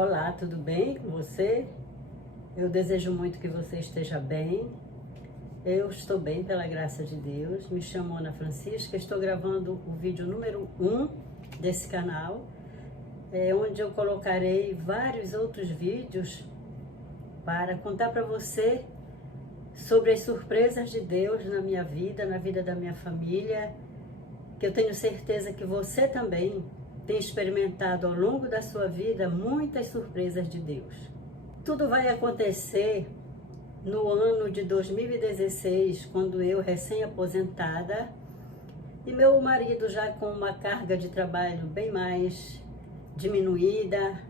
Olá, tudo bem com você? Eu desejo muito que você esteja bem. Eu estou bem, pela graça de Deus. Me chamo Ana Francisca, estou gravando o vídeo número 1 desse canal, onde eu colocarei vários outros vídeos para contar para você sobre as surpresas de Deus na minha vida, na vida da minha família, que eu tenho certeza que você também tem experimentado ao longo da sua vida muitas surpresas de Deus. Tudo vai acontecer no ano de 2016, quando eu, recém-aposentada, e meu marido já com uma carga de trabalho bem mais diminuída,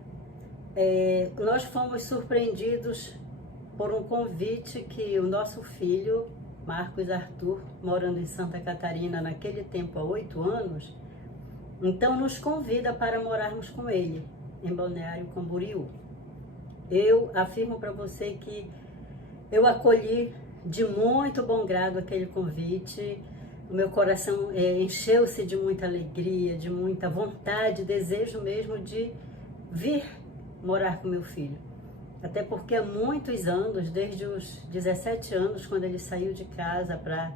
nós fomos surpreendidos por um convite que o nosso filho, Marcos Arthur, morando em Santa Catarina naquele tempo há 8 anos, então nos convida para morarmos com ele, em Balneário Camboriú. Eu afirmo para você que eu acolhi de muito bom grado aquele convite. O meu coração encheu-se de muita alegria, de muita vontade, desejo mesmo de vir morar com meu filho. Até porque há muitos anos, desde os 17 anos, quando ele saiu de casa para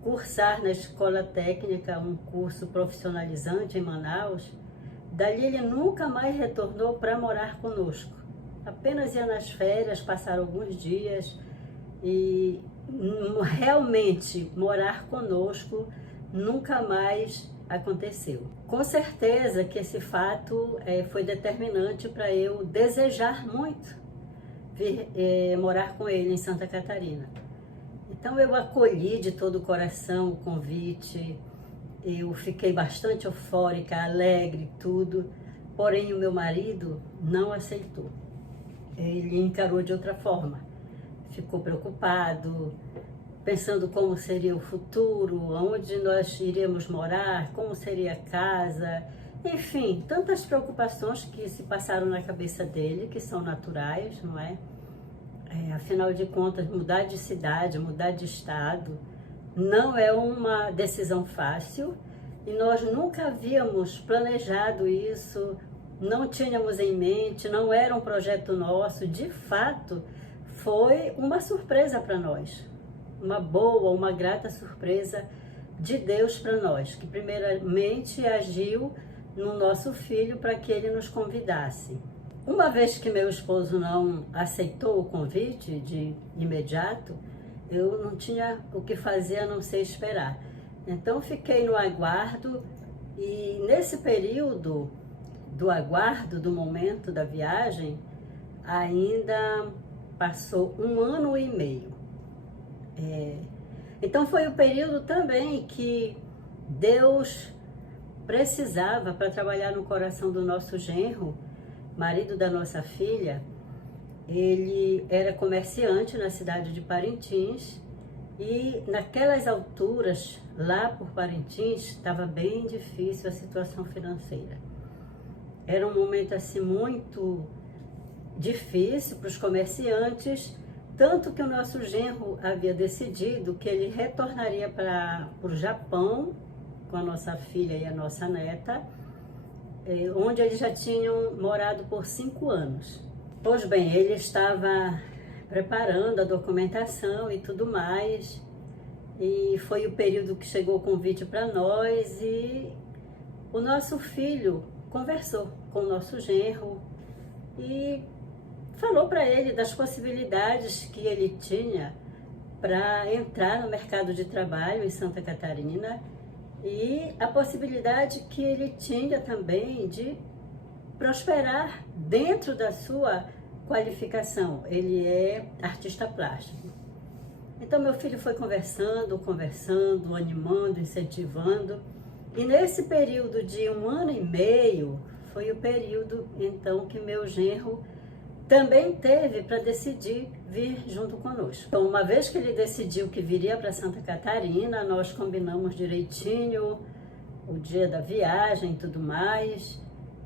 cursar na escola técnica um curso profissionalizante em Manaus, dali ele nunca mais retornou para morar conosco. Apenas ia nas férias, passar alguns dias e realmente morar conosco nunca mais aconteceu. Com certeza que esse fato foi determinante para eu desejar muito vir morar com ele em Santa Catarina. Então eu acolhi de todo o coração o convite, eu fiquei bastante eufórica, alegre, tudo, porém o meu marido não aceitou. Ele encarou de outra forma, ficou preocupado, pensando como seria o futuro, onde nós iríamos morar, como seria a casa, enfim, tantas preocupações que se passaram na cabeça dele, que são naturais, não é? Afinal de contas, mudar de cidade, mudar de estado, não é uma decisão fácil e nós nunca havíamos planejado isso, não tínhamos em mente, não era um projeto nosso. De fato, foi uma surpresa para nós, uma boa, uma grata surpresa de Deus para nós, que primeiramente agiu no nosso filho para que ele nos convidasse. Uma vez que meu esposo não aceitou o convite de imediato, eu não tinha o que fazer a não ser esperar. Então fiquei no aguardo e nesse período do aguardo, do momento da viagem, ainda passou 1 ano e meio. Então foi o período também que Deus precisava para trabalhar no coração do nosso genro, marido da nossa filha. Ele era comerciante na cidade de Parintins e naquelas alturas, lá por Parintins, estava bem difícil a situação financeira. Era um momento assim muito difícil para os comerciantes, tanto que o nosso genro havia decidido que ele retornaria para o Japão com a nossa filha e a nossa neta, onde eles já tinham morado por 5 anos. Pois bem, ele estava preparando a documentação e tudo mais, e foi o período que chegou o convite para nós e o nosso filho conversou com o nosso genro e falou para ele das possibilidades que ele tinha para entrar no mercado de trabalho em Santa Catarina e a possibilidade que ele tinha também de prosperar dentro da sua qualificação. Ele é artista plástico. Então meu filho foi conversando, animando, incentivando. E nesse período de 1 ano e meio, foi o período então que meu genro também teve para decidir vir junto conosco. Então, uma vez que ele decidiu que viria para Santa Catarina, nós combinamos direitinho o dia da viagem e tudo mais.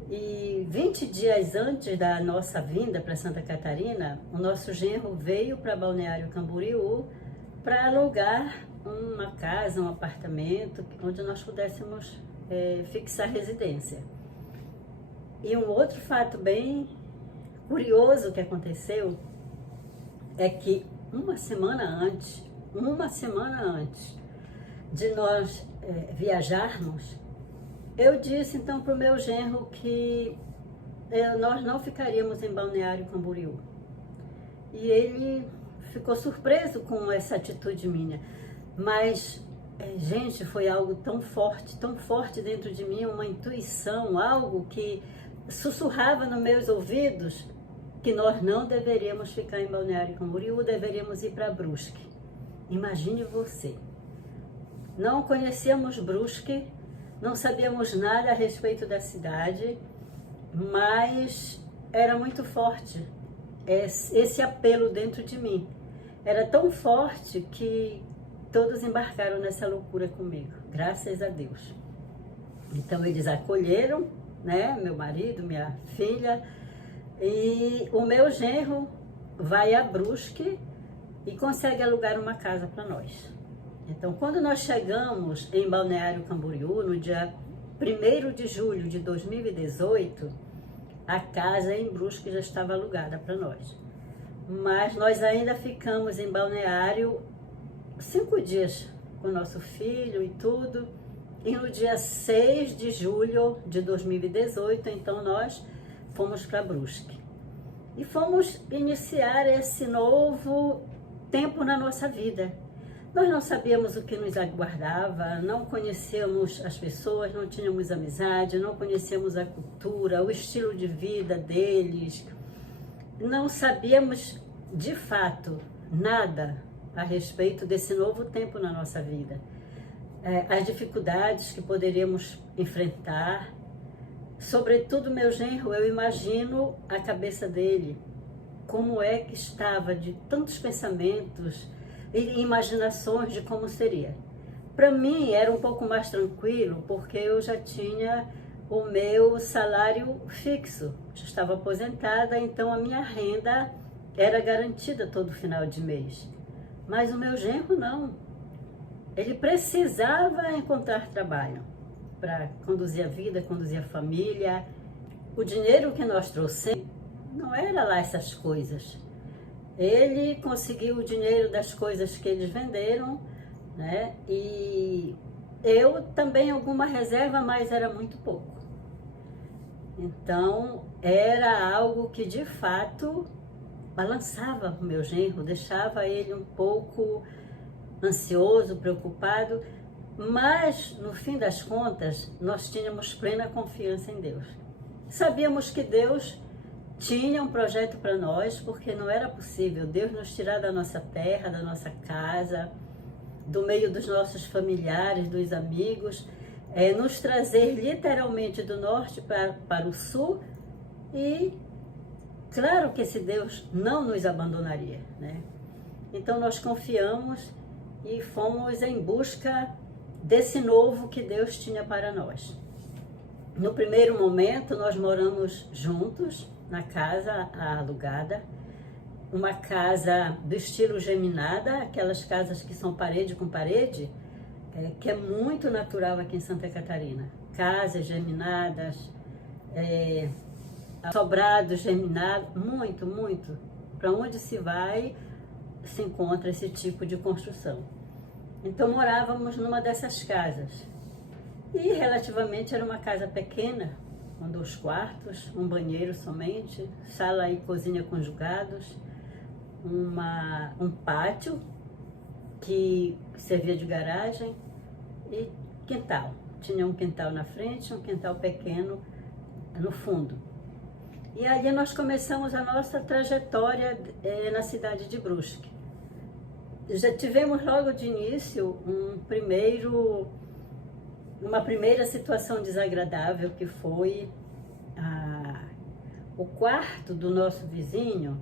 E 20 dias antes da nossa vinda para Santa Catarina, o nosso genro veio para Balneário Camboriú para alugar uma casa, um apartamento, onde nós pudéssemos fixar residência. E um outro fato bem curioso que aconteceu é que uma semana antes de nós viajarmos, eu disse então para o meu genro que nós não ficaríamos em Balneário Camboriú. E ele ficou surpreso com essa atitude minha. Mas, gente, foi algo tão forte dentro de mim, uma intuição, algo que sussurrava nos meus ouvidos que nós não deveríamos ficar em Balneário Camboriú, deveríamos ir para Brusque. Imagine você. Não conhecíamos Brusque, não sabíamos nada a respeito da cidade, mas era muito forte esse apelo dentro de mim. Era tão forte que todos embarcaram nessa loucura comigo, graças a Deus. Então eles acolheram, né, meu marido, minha filha, e o meu genro vai a Brusque e consegue alugar uma casa para nós. Então, quando nós chegamos em Balneário Camboriú, no dia 1º de julho de 2018, a casa em Brusque já estava alugada para nós. Mas nós ainda ficamos em Balneário 5 dias com o nosso filho e tudo. E no dia 6 de julho de 2018, então nós fomos para Brusque. E fomos iniciar esse novo tempo na nossa vida. Nós não sabíamos o que nos aguardava, não conhecíamos as pessoas, não tínhamos amizade, não conhecíamos a cultura, o estilo de vida deles. Não sabíamos, de fato, nada a respeito desse novo tempo na nossa vida. As dificuldades que poderíamos enfrentar. Sobretudo, meu genro, eu imagino a cabeça dele, como é que estava de tantos pensamentos e imaginações de como seria. Para mim era um pouco mais tranquilo, porque eu já tinha o meu salário fixo, já estava aposentada, então a minha renda era garantida todo final de mês. Mas o meu genro não. Ele precisava encontrar trabalho para conduzir a vida, conduzir a família. O dinheiro que nós trouxemos não era lá essas coisas. Ele conseguiu o dinheiro das coisas que eles venderam, né? E eu também alguma reserva, mas era muito pouco. Então, era algo que de fato balançava o meu genro, deixava ele um pouco ansioso, preocupado, mas no fim das contas, nós tínhamos plena confiança em Deus. Sabíamos que Deus tinha um projeto para nós, porque não era possível Deus nos tirar da nossa terra, da nossa casa, do meio dos nossos familiares, dos amigos, nos trazer literalmente do norte para o sul, e claro que esse Deus não nos abandonaria, né? Então nós confiamos e fomos em busca desse novo que Deus tinha para nós. No primeiro momento nós moramos juntos, na casa alugada, uma casa do estilo geminada, aquelas casas que são parede com parede, que é muito natural aqui em Santa Catarina. Casas geminadas, sobrados geminados, muito, muito. Para onde se vai, se encontra esse tipo de construção. Então morávamos numa dessas casas. E relativamente era uma casa pequena, com 2 quartos, um banheiro somente, sala e cozinha conjugados, um pátio que servia de garagem e quintal. Tinha um quintal na frente, um quintal pequeno no fundo. E ali nós começamos a nossa trajetória na cidade de Brusque. Já tivemos logo de início uma primeira situação desagradável, que foi o quarto do nosso vizinho,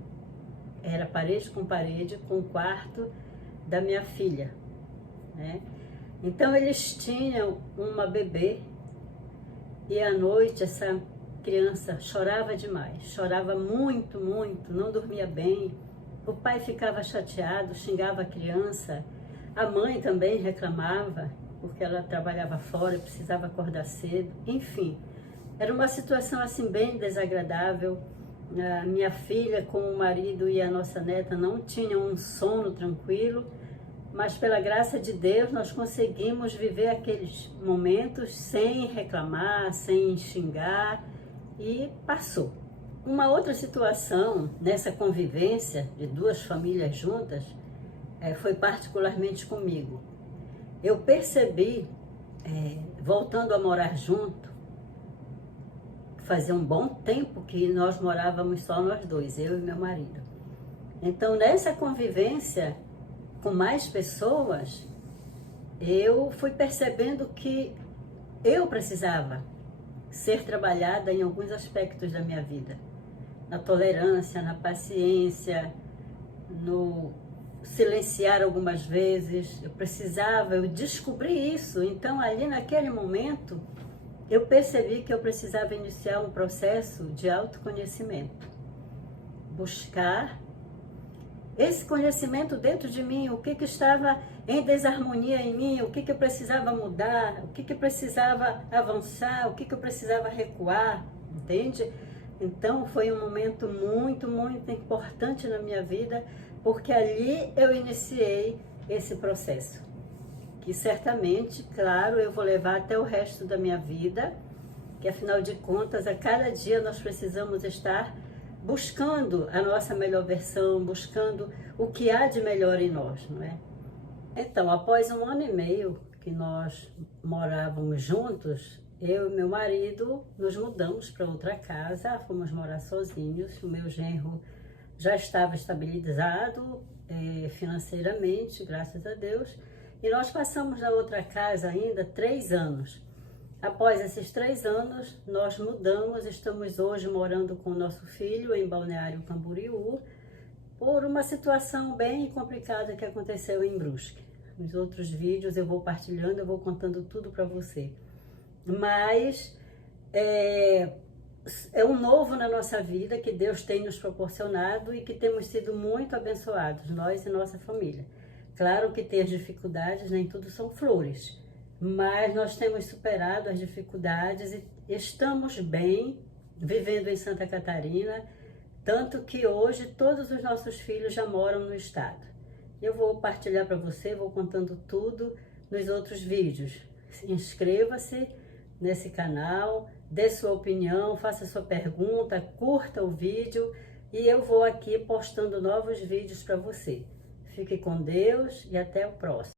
era parede com o quarto da minha filha, né? Então eles tinham uma bebê e à noite essa criança chorava demais, chorava muito, muito, não dormia bem. O pai ficava chateado, xingava a criança, a mãe também reclamava, porque ela trabalhava fora, precisava acordar cedo, enfim. Era uma situação assim bem desagradável, A minha filha com o marido e a nossa neta não tinham um sono tranquilo, mas pela graça de Deus nós conseguimos viver aqueles momentos sem reclamar, sem xingar, e passou. Uma outra situação nessa convivência de duas famílias juntas foi particularmente comigo. Eu percebi, voltando a morar junto, fazia um bom tempo que nós morávamos só nós dois, eu e meu marido. Então, nessa convivência com mais pessoas, eu fui percebendo que eu precisava ser trabalhada em alguns aspectos da minha vida. Na tolerância, na paciência, no silenciar algumas vezes. Eu descobri isso. Então, ali naquele momento, eu percebi que eu precisava iniciar um processo de autoconhecimento. Buscar esse conhecimento dentro de mim, o que estava em desarmonia em mim, o que eu precisava mudar, o que eu precisava avançar, o que eu precisava recuar, entende? Então foi um momento muito, muito importante na minha vida, porque ali eu iniciei esse processo, que certamente, claro, eu vou levar até o resto da minha vida, que afinal de contas, a cada dia nós precisamos estar buscando a nossa melhor versão, buscando o que há de melhor em nós, não é? Então, após 1 ano e meio que nós morávamos juntos, eu e meu marido nos mudamos para outra casa, fomos morar sozinhos. O meu genro já estava estabilizado financeiramente, graças a Deus, e nós passamos na outra casa ainda 3 anos. Após esses 3 anos, nós mudamos, estamos hoje morando com o nosso filho em Balneário Camboriú, por uma situação bem complicada que aconteceu em Brusque. Nos outros vídeos eu vou partilhando, eu vou contando tudo para você. Mas é um novo na nossa vida que Deus tem nos proporcionado e que temos sido muito abençoados, nós e nossa família. Claro que tem as dificuldades, nem tudo são flores, mas nós temos superado as dificuldades e estamos bem vivendo em Santa Catarina, tanto que hoje todos os nossos filhos já moram no estado. Eu vou partilhar para você, vou contando tudo nos outros vídeos. Inscreva-se nesse canal, dê sua opinião, faça sua pergunta, curta o vídeo e eu vou aqui postando novos vídeos para você. Fique com Deus e até o próximo.